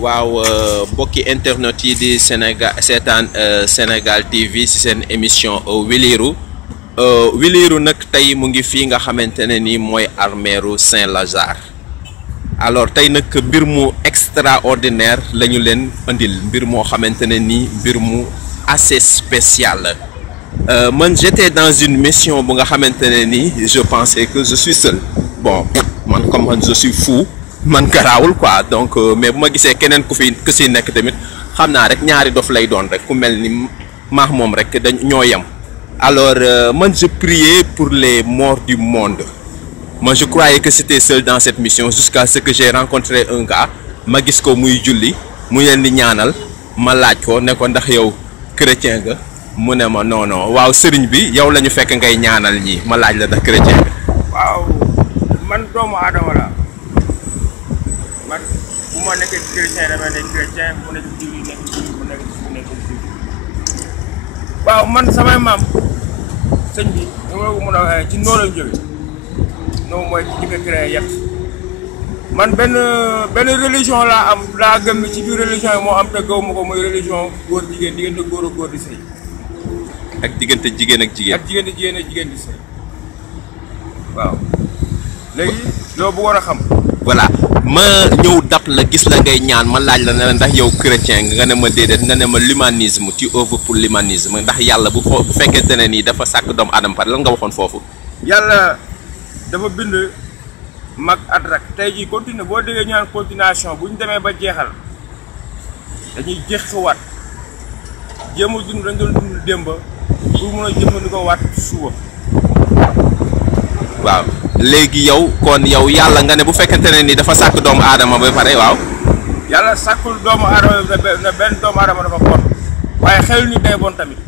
waaw mbokki internet yi di Sénégal seetaan Sénégal TV ci seen émission Wiliru Wiliru nag tey mu ngi fii nga xamante ne ni mooy armeeru Saint-Lazare alors tey nag mbir mu extraordinaire la ñu leen andil mbir moo xamante ne ni mbir mu assez spécial man j'étais dans une mission bu nga xamante ne ni je pensais que je suis seul bon man comme man je suis fou man garaawul quoi donc mais bu ma gisee keneen ku si nekk tamit xam naa rek ñaari dof lay doon rek ku mel ni maax moom rek dañ ñoo yem alors man je priais pour les morts du monde moi je croyais que c'était seul dans cette mission jusqu'à ce que j'ai rencontré un gars ma gis ko muy julli mu leen di ñaanal ma laaj ko ne ko ndax yow chrétien nga mu ne ma non non waaw sëriñ bi yow la ñu fekk ngay ñaanal ñii ma laaj la ndax chrétien nga. waaw man doomu aadama la man bu ma nekkee chrétien dama nekk chrétien bu nekk jiw yi nekk jiw bu nekk jiw waaw man samay maam sëñ bi ñu ma ko mën a waxee ci noo lañ jógee noo mooy ci ñi ko créé yet man benn religion laa am laa gëm ci biir religion yi moo am te gaw ma ko muy religion góor jigéen diggante góor ak góor di sëy ak diggante jigéen ak jigéen. ak diggante jigéen ak jigéen di sëy waaw léegi loo bëggoon a xam. voilà ma ñëw dab la gis la ngay ñaan ma laaj la ne la ndax yow chrétien nga ne ma déedéet nga ne ma l'humanisme tu œuvres pour l'humanisme ndax yàlla bu fekkente ne nii dafa sàkk doomu aadama par lan nga waxoon foofu. yàlla dafa bind mag at rak tey jii continue boo déggee ñaan continuation bu ñu demee ba jeexal dañuy jékkiwaat jéem a dund dañ doon dund démb pour mun a jëfandikoo waat suba. waaw léegi yow kon yow yàlla nga ne bu fekkente ne ni dafa sàkk doomu aadama ba pare waaw. yàlla sàkkul doomu aadama ne benn doomu aadama dafa bon waaye xel ni day bon tamit.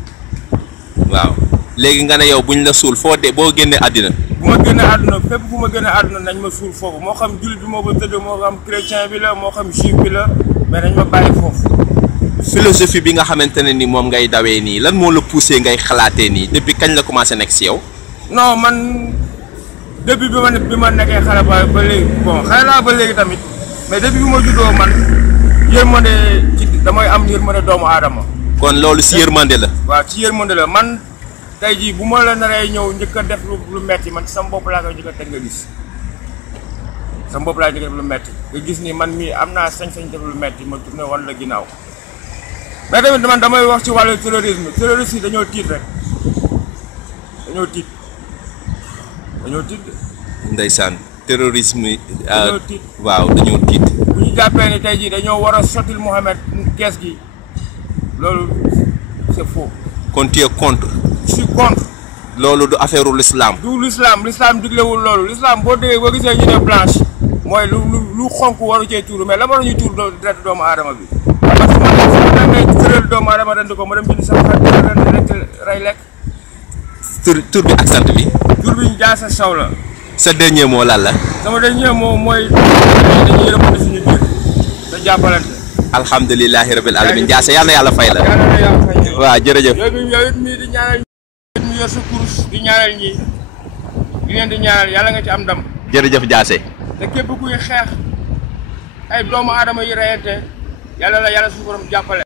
waaw léegi nga ne yow buñ la suul foo de boo génnee àddina. bu ma génnee àdduna fépp bu ma génnee àdduna nañ ma suul foofu moo xam jullit bi moo ko tëdd moo xam chrétien bi la moo xam juif bi la mais nañ ma bàyyi foofu. philosophie bi nga xamante ne ni moom ngay dawee nii lan moo la poussé ngay xalaatee nii depuis kañ la commencé nekk si yow. non man depuis bi ma nekkee xale ba léegi bon xale laa ba léegi tamit mais depuis bi ma juddoo man yërmande ci damay am yërmande doomu aadama. kon loolu si yërmande la. waaw ci yërmande la man tey jii bu ma la naree ñëw njëkk a def lu metti man ci sama bopp laa koy njëkk a teg nga gis sama bopp laa njëkk a def lu metti nga gis ni man mii am naa sañ-sañ def lu metti ma tourné wan la ginnaaw mais tamit man damay wax ci wàllu terrorisme terroriste yi dañoo tiit rek dañoo tiit. ndeysaan terrorisme. dañoo tiit waaw dañoo tiit. bu ñu jàppee ni tey jii dañoo war a sottil Mohamed kees gi loolu c'est faux. kon tu es contre. je suis contre. loolu du affaire u l'islam. du l'islam diglewul loolu l'islam boo déggee boo gisee ñu ne blanche mooy lu xonk waru cee tuuru mais la ma ñuy tuur deret doomu aadama bi. parce que man da ngay tëral doomu aadama rend ko ma dem jënd sama xar rey lekk. tur bi ak sant bi. tur bi ñu jaasa saw la. sa dernier mot lan la. sama dernier mot mooy dañuy yërëmante suñu biir te jàppalante. alhamdulilahi rabil alamin jaase yal na yàlla fay la. yàlla na yàlla fay la. waaw jërëjëf. yow it mii di ñaanal ñu yor sa kurus di ñaanal ñi di leen di ñaanal yàlla nga ci am ndam. jërëjëf jaase. te képp kuy xeex ay doomu aadama yi reyante yàlla la yàlla suñu borom jàppale.